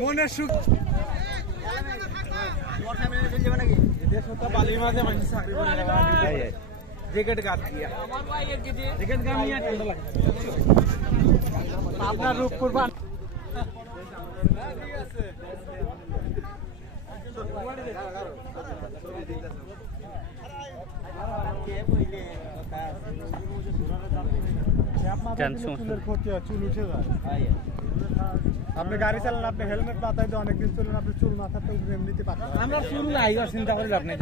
মনে সুখ বালির মাঝে মানুষ চাকরি করে জ্যাকেট গাছ দিয়া জ্যাকেট গান নিয়ে ঠান্ডা লাগে আপনার রূপ কুরবান চুল উঠে যায় আপনি গাড়ি চালান আপনি হেলমেট মাথায় দিয়ে অনেকদিন চলুন আপনি চুল মাথাতে এমনিতে পাঠান আমরা চুল নাই চিন্তা করি আপনি